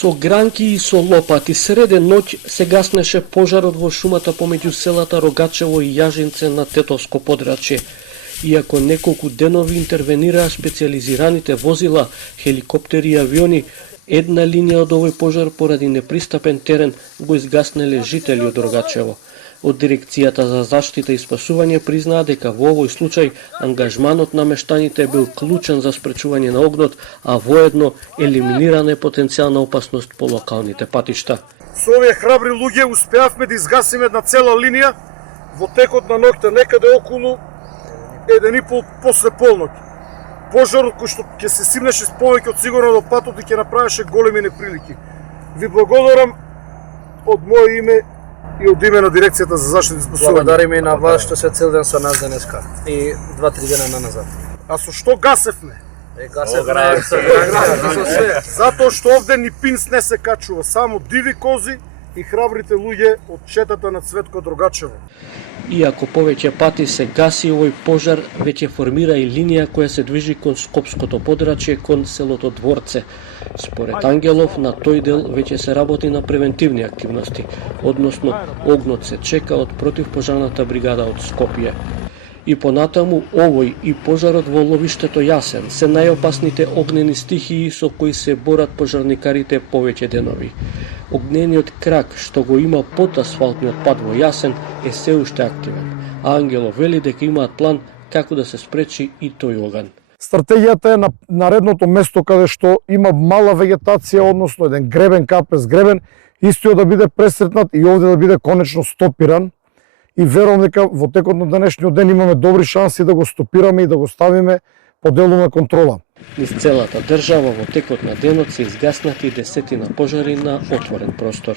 Со гранки и со лопати среде ноќ се гаснеше пожарот во шумата помеѓу селата Рогачево и Јажинце на Тетовско подрачје. Иако неколку денови интервенираа специјализираните возила, хеликоптери и авиони, една линија од овој пожар поради непристапен терен го изгаснеле жители од Рогачево. Од Дирекцијата за заштита и спасување признаа дека во овој случај ангажманот на мештаните бил клучен за спречување на огнот, а воедно елиминирана потенцијална опасност по локалните патишта. Со овие храбри луѓе успеавме да изгасиме една цела линија во текот на ноќта некаде околу 1:30 после полноќ. Пожарот кој што ќе се симнеше с повеќе од сигурно до патот и ќе направеше големи неприлики. Ви благодарам од моје име и од име на Дирекцијата за заштита и спасување. Благодариме и на вас што се цел ден со нас денеска и 2-3 дена на назад. А со што гасевме? Гасевме со све. Затоа што овде ни пинс не се качува, само диви кози и храбрите луѓе од четата на Цветко Рогачево. Иако повеќе пати се гаси овој пожар, веќе формира и линија која се движи кон Скопското подрачје кон селото Дворце. Според Ангелов, на тој дел веќе се работи на превентивни активности, односно огнот се чека од противпожарната бригада од Скопје. И понатаму овој и пожарот во ловиштето Јасен се најопасните огнени стихии со кои се борат пожарникарите повеќе денови. Огнениот крак што го има под асфалтниот пат во Јасен е се уште активен, а Ангелов вели дека имаат план како да се спречи и тој оган. Стратегијата е на редното место каде што има мала вегетација, односно еден гребен капрес гребен, истиот да биде пресретнат и овде да биде конечно стопиран. И верувам дека во текот на денешниот ден имаме добри шанси да го стопираме и да го ставиме под делумна контрола. Низ целата држава во текот на денот се изгаснати десетина пожари на отворен простор.